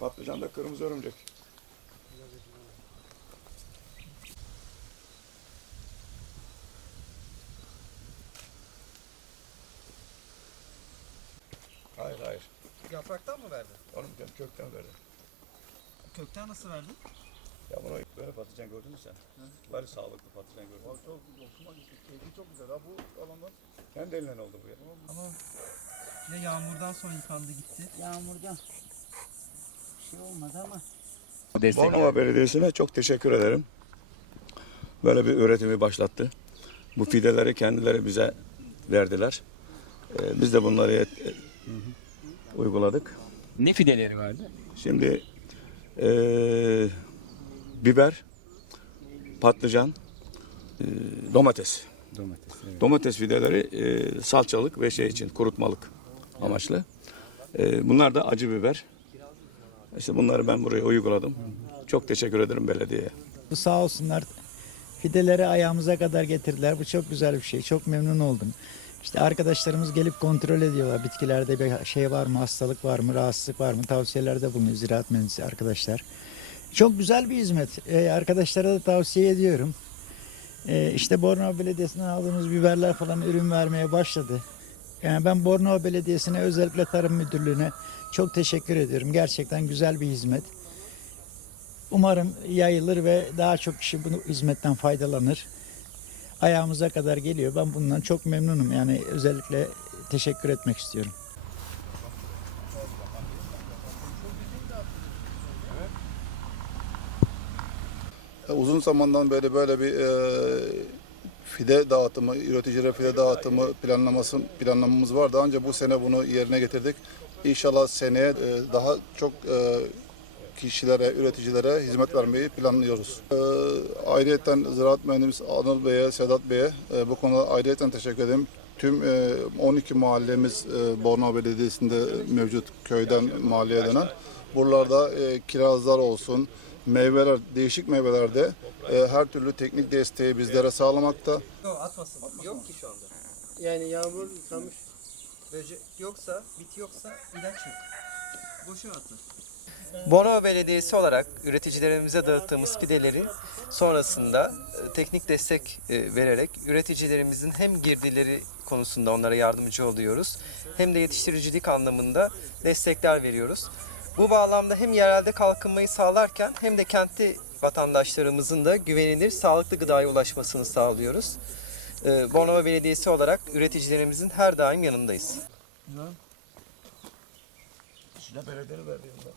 Patlıcan da kırmızı örümcek. Hayır hayır. Yapraktan mı verdin? Ben kökten verdim. Kökten nasıl verdin? Ya bunu böyle patlıcan gördün mü sen? Bari sağlıklı patlıcan gördün mü? Çok hoşuma gitti. Keyfi çok güzel ha bu alandan. Kendi elinden oldu bu ya. Ama ya yağmurdan sonra yıkandı gitti. Yağmurdan şey olmadı ama Bornova Belediyesi'ne çok teşekkür ederim. Böyle bir üretimi başlattı. Bu fideleri kendileri bize verdiler. Ee, biz de bunları e, uyguladık. Ne fideleri vardı? Şimdi e, biber, patlıcan, e, domates. Domates. evet. Domates fideleri e, salçalık ve şey için kurutmalık amaçlı. E, bunlar da acı biber. İşte bunları ben buraya uyguladım. Çok teşekkür ederim belediyeye. Sağ olsunlar fideleri ayağımıza kadar getirdiler. Bu çok güzel bir şey. Çok memnun oldum. İşte arkadaşlarımız gelip kontrol ediyorlar. Bitkilerde bir şey var mı, hastalık var mı, rahatsızlık var mı? Tavsiyelerde bulunuyor ziraat mühendisi arkadaşlar. Çok güzel bir hizmet. Ee, arkadaşlara da tavsiye ediyorum. Ee, işte Bornova Belediyesi'nden aldığımız biberler falan ürün vermeye başladı. Yani ben Bornova Belediyesi'ne özellikle Tarım Müdürlüğü'ne çok teşekkür ediyorum. Gerçekten güzel bir hizmet. Umarım yayılır ve daha çok kişi bu hizmetten faydalanır. Ayağımıza kadar geliyor. Ben bundan çok memnunum. Yani özellikle teşekkür etmek istiyorum. E, Uzun zamandan beri böyle bir e, fide dağıtımı, üreticilere fide dağıtımı planlaması planlamamız vardı. Ancak bu sene bunu yerine getirdik. İnşallah seneye e, daha çok e, kişilere, üreticilere hizmet vermeyi planlıyoruz. E, ayrıyeten Ziraat Mühendisimiz Anıl Bey'e, Sedat Bey'e e, bu konuda ayrıyeten teşekkür ederim. Tüm e, 12 mahallemiz e, Bornova Belediyesi'nde mevcut köyden mahalleye dönen. Buralarda kirazlar olsun, meyveler, değişik meyvelerde e, her türlü teknik desteği bizlere sağlamakta. Yok atmasın. Yok ki şu anda. Yani yağmur yıkamış. Böcek yoksa, bit yoksa ilaç yok. Boşa atın. Bornova Belediyesi olarak üreticilerimize dağıttığımız fideleri sonrasında e, teknik destek e, vererek üreticilerimizin hem girdileri konusunda onlara yardımcı oluyoruz hem de yetiştiricilik anlamında destekler veriyoruz. Bu bağlamda hem yerelde kalkınmayı sağlarken hem de kenti vatandaşlarımızın da güvenilir, sağlıklı gıdaya ulaşmasını sağlıyoruz. E, Bornova Belediyesi olarak üreticilerimizin her daim yanındayız. İşte belediyenin verdiğinde.